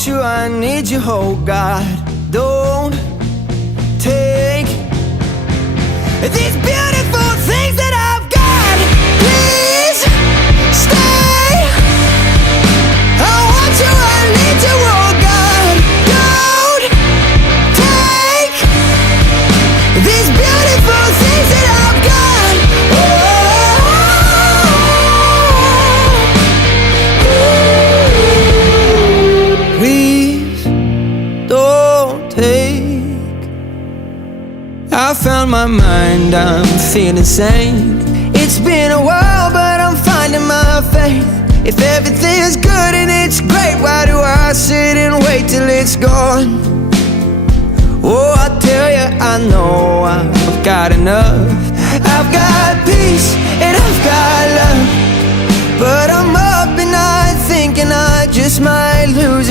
want you, I need you, oh God. Don't take these beautiful things that I've got. Please stay. I want you, I need you, oh God. Don't take these beautiful things that I've got. Please don't take. I found my mind, I'm feeling sane. It's been a while, but I'm finding my faith. If everything's good and it's great, why do I sit and wait till it's gone? Oh, I tell you, I know I've got enough. I've got peace and I've got love, but I'm up and I thinking I just might lose